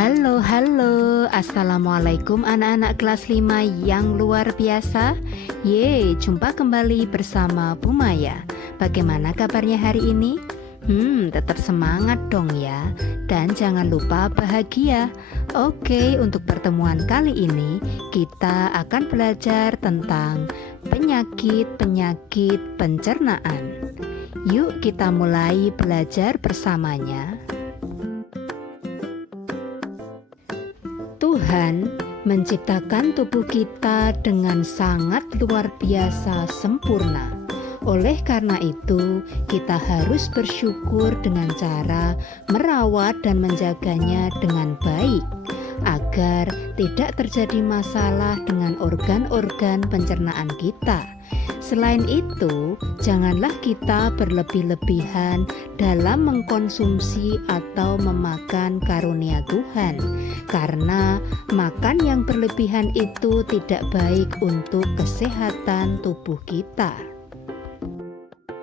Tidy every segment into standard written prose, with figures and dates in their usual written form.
Halo, Assalamualaikum anak-anak kelas 5 yang luar biasa. Jumpa kembali bersama Bu Maya. Bagaimana kabarnya hari ini? Tetap semangat dong ya. Dan jangan lupa bahagia. Oke, untuk pertemuan kali ini kita akan belajar tentang penyakit pencernaan. Yuk kita mulai belajar bersamanya. Tuhan menciptakan tubuh kita dengan sangat luar biasa sempurna. Oleh karena itu, kita harus bersyukur dengan cara merawat dan menjaganya dengan baik, agar tidak terjadi masalah dengan organ-organ pencernaan kita. Selain itu, janganlah kita berlebih-lebihan dalam mengkonsumsi atau memakan karunia Tuhan, karena makan yang berlebihan itu tidak baik untuk kesehatan tubuh kita.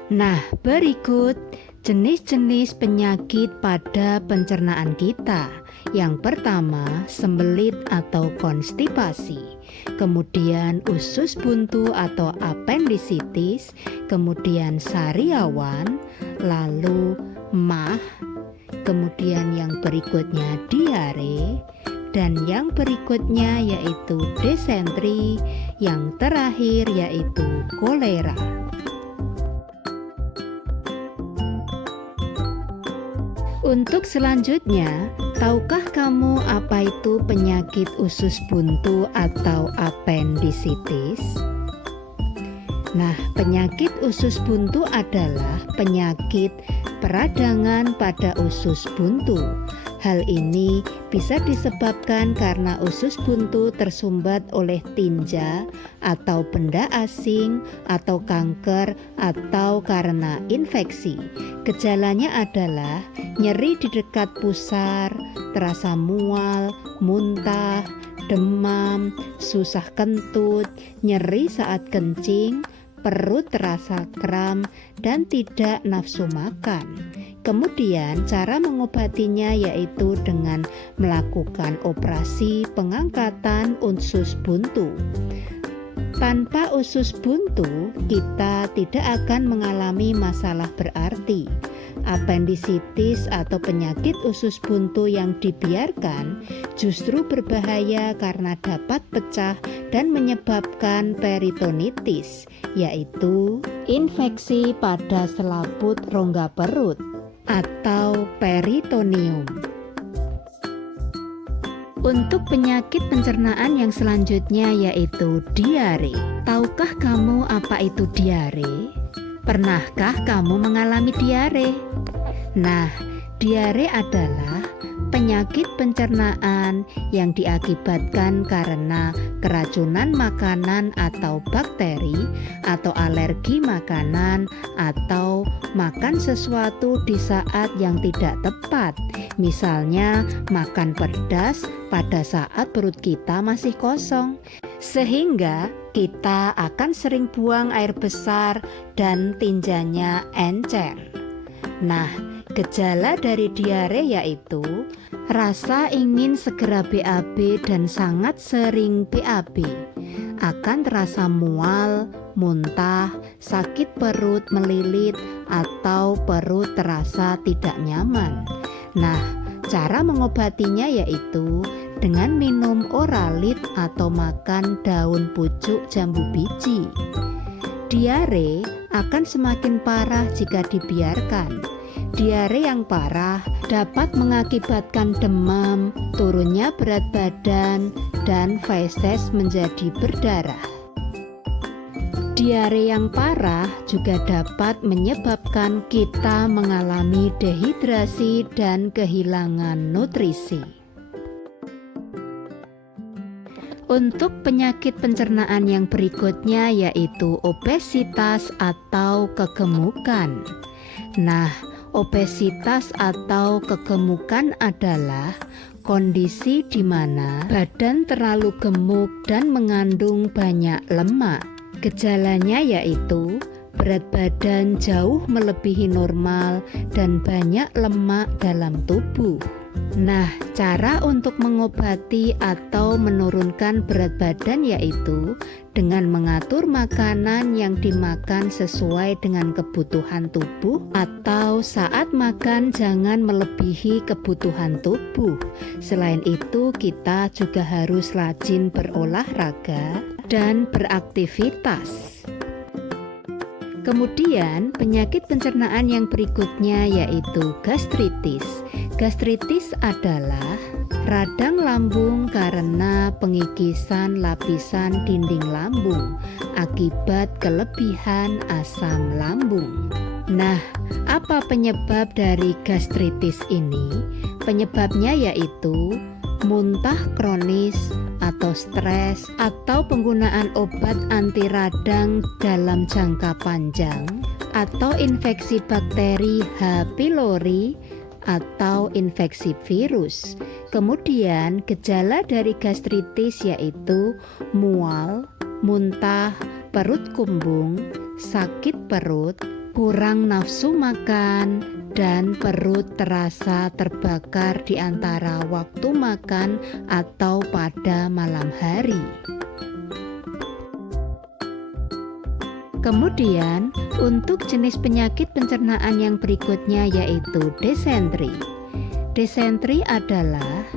Nah, berikut jenis-jenis penyakit pada pencernaan kita. Yang pertama, sembelit atau konstipasi. Kemudian usus buntu atau apendisitis, kemudian sariawan, lalu MAH, kemudian yang berikutnya diare, dan yang berikutnya yaitu desentri, yang terakhir yaitu kolera. Untuk selanjutnya, tahukah kamu apa itu penyakit usus buntu atau apendisitis? Nah, penyakit usus buntu adalah penyakit peradangan pada usus buntu. Hal ini bisa disebabkan karena usus buntu tersumbat oleh tinja atau benda asing atau kanker atau karena infeksi. Gejalanya adalah nyeri di dekat pusar, terasa mual, muntah, demam, susah kentut, nyeri saat kencing, perut terasa kram, dan tidak nafsu makan. Kemudian cara mengobatinya yaitu dengan melakukan operasi pengangkatan usus buntu. Tanpa usus buntu, kita tidak akan mengalami masalah berarti. Apendisitis atau penyakit usus buntu yang dibiarkan justru berbahaya karena dapat pecah dan menyebabkan peritonitis, yaitu infeksi pada selaput rongga perut atau peritoneum. Untuk penyakit pencernaan yang selanjutnya yaitu diare. Tahukah kamu apa itu diare? Pernahkah kamu mengalami diare? Nah, diare adalah penyakit pencernaan yang diakibatkan karena keracunan makanan atau bakteri, atau alergi makanan, atau makan sesuatu di saat yang tidak tepat. Misalnya makan pedas pada saat perut kita masih kosong, sehingga kita akan sering buang air besar dan tinjanya encer. Nah, gejala dari diare yaitu rasa ingin segera BAB dan sangat sering BAB, akan terasa mual, muntah, sakit perut melilit, atau perut terasa tidak nyaman. Nah, cara mengobatinya yaitu dengan minum oralit atau makan daun pucuk jambu biji. Diare akan semakin parah jika dibiarkan. Diare yang parah dapat mengakibatkan demam, turunnya berat badan, dan feses menjadi berdarah. Diare yang parah juga dapat menyebabkan kita mengalami dehidrasi dan kehilangan nutrisi. Untuk penyakit pencernaan yang berikutnya yaitu obesitas atau kegemukan. Nah, obesitas atau kegemukan adalah kondisi di mana badan terlalu gemuk dan mengandung banyak lemak. Gejalanya yaitu berat badan jauh melebihi normal dan banyak lemak dalam tubuh. Nah, cara untuk mengobati atau menurunkan berat badan yaitu dengan mengatur makanan yang dimakan sesuai dengan kebutuhan tubuh, atau saat makan jangan melebihi kebutuhan tubuh. Selain itu, kita juga harus rajin berolahraga dan beraktivitas. Kemudian, penyakit pencernaan yang berikutnya yaitu gastritis. Gastritis adalah radang lambung karena pengikisan lapisan dinding lambung akibat kelebihan asam lambung. Nah, apa penyebab dari gastritis ini? Penyebabnya yaitu muntah kronis atau stres, atau penggunaan obat anti radang dalam jangka panjang, atau infeksi bakteri H. pylori atau infeksi virus. Kemudian gejala dari gastritis yaitu mual, muntah, perut kumbung, sakit perut, kurang nafsu makan, dan perut terasa terbakar di antara waktu makan atau pada malam hari. Kemudian, untuk jenis penyakit pencernaan yang berikutnya yaitu disentri. Disentri adalah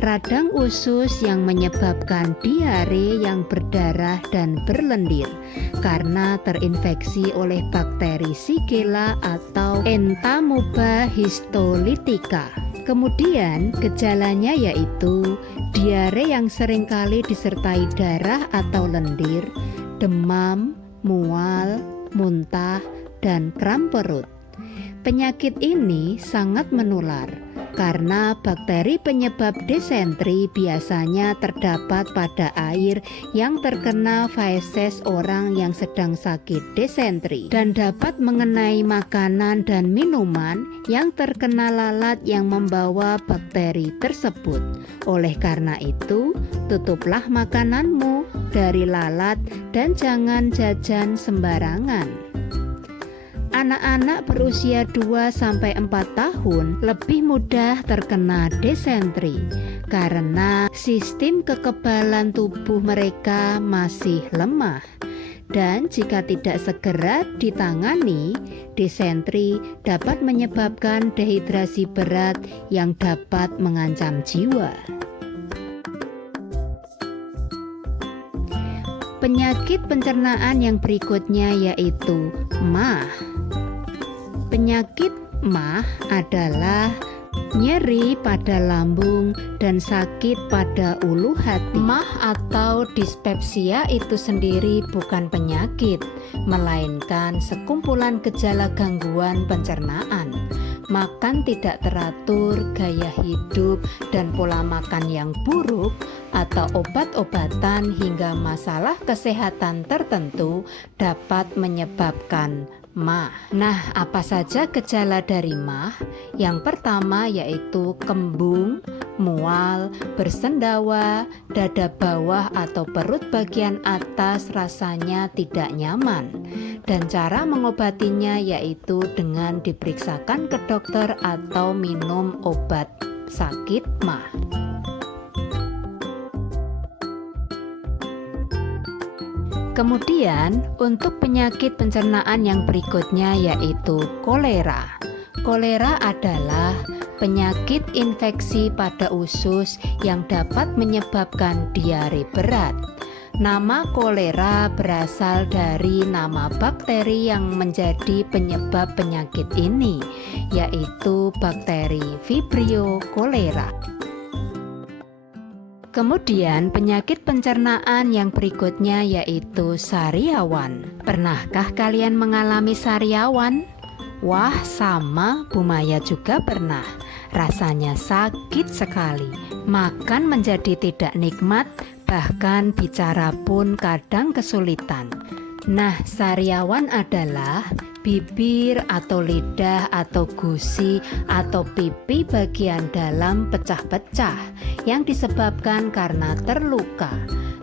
radang usus yang menyebabkan diare yang berdarah dan berlendir karena terinfeksi oleh bakteri Shigella atau Entamoeba histolytica. Kemudian gejalanya yaitu diare yang seringkali disertai darah atau lendir, demam, mual, muntah, dan kram perut. Penyakit ini sangat menular karena bakteri penyebab disentri biasanya terdapat pada air yang terkena feses orang yang sedang sakit disentri dan dapat mengenai makanan dan minuman yang terkena lalat yang membawa bakteri tersebut. Oleh karena itu, tutuplah makananmu dari lalat dan jangan jajan sembarangan. Anak-anak berusia 2-4 tahun lebih mudah terkena disentri karena sistem kekebalan tubuh mereka masih lemah. Dan jika tidak segera ditangani, disentri dapat menyebabkan dehidrasi berat yang dapat mengancam jiwa. Penyakit pencernaan yang berikutnya yaitu MAH. Penyakit MAH adalah nyeri pada lambung dan sakit pada ulu hati. MAH atau dispepsia itu sendiri bukan penyakit, melainkan sekumpulan gejala gangguan pencernaan. Makan tidak teratur, gaya hidup, dan pola makan yang buruk, atau obat-obatan hingga masalah kesehatan tertentu dapat menyebabkan MAH. Nah, apa saja gejala dari MAH? Yang pertama yaitu kembung, mual, bersendawa, dada bawah atau perut bagian atas rasanya tidak nyaman. Dan cara mengobatinya yaitu dengan diperiksakan ke dokter atau minum obat sakit MAH. Kemudian, untuk penyakit pencernaan yang berikutnya yaitu kolera. Kolera adalah penyakit infeksi pada usus yang dapat menyebabkan diare berat. Nama kolera berasal dari nama bakteri yang menjadi penyebab penyakit ini, yaitu bakteri Vibrio cholera. Kemudian penyakit pencernaan yang berikutnya yaitu sariawan. Pernahkah kalian mengalami sariawan? Wah, sama, Bu Maya juga pernah. Rasanya sakit sekali. Makan menjadi tidak nikmat, bahkan bicara pun kadang kesulitan. Nah, sariawan adalah bibir atau lidah atau gusi atau pipi bagian dalam pecah-pecah yang disebabkan karena terluka.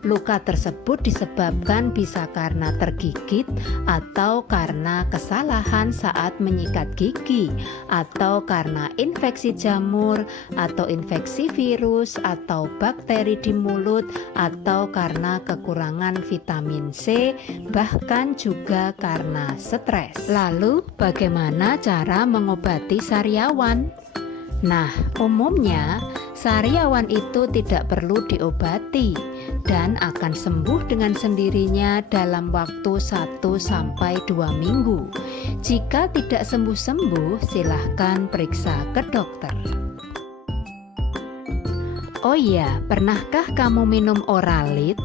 Luka tersebut disebabkan bisa karena tergigit atau karena kesalahan saat menyikat gigi, atau karena infeksi jamur, atau infeksi virus, atau bakteri di mulut, atau karena kekurangan vitamin C, bahkan juga karena stres. Lalu, bagaimana cara mengobati sariawan? Nah, umumnya sariawan itu tidak perlu diobati dan akan sembuh dengan sendirinya dalam waktu 1-2 minggu. Jika tidak sembuh-sembuh, silahkan periksa ke dokter. Oh iya, pernahkah kamu minum Oralit?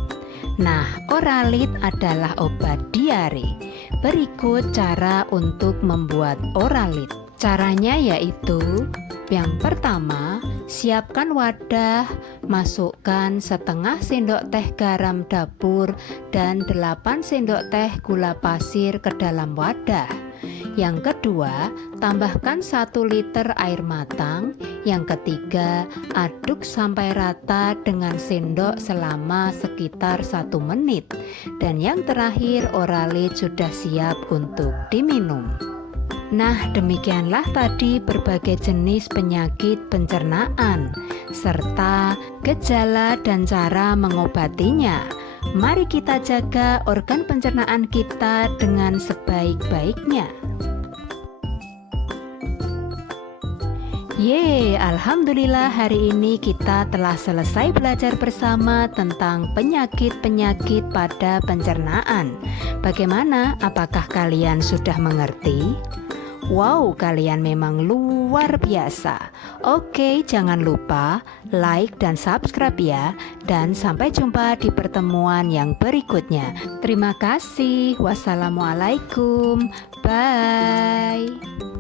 Nah, Oralit adalah obat diare. Berikut cara untuk membuat Oralit. Caranya yaitu, yang pertama, siapkan wadah, masukkan setengah sendok teh garam dapur dan 8 sendok teh gula pasir ke dalam wadah. Yang kedua, tambahkan 1 liter air matang. Yang ketiga, aduk sampai rata dengan sendok selama sekitar 1 menit. Dan yang terakhir, Oralit sudah siap untuk diminum. Nah, demikianlah tadi berbagai jenis penyakit pencernaan serta gejala dan cara mengobatinya. Mari kita jaga organ pencernaan kita dengan sebaik-baiknya. Yeay, alhamdulillah hari ini kita telah selesai belajar bersama tentang penyakit-penyakit pada pencernaan. Bagaimana? Apakah kalian sudah mengerti? Wow, kalian memang luar biasa. Oke, jangan lupa like dan subscribe ya. Dan sampai jumpa di pertemuan yang berikutnya. Terima kasih. Wassalamualaikum. Bye.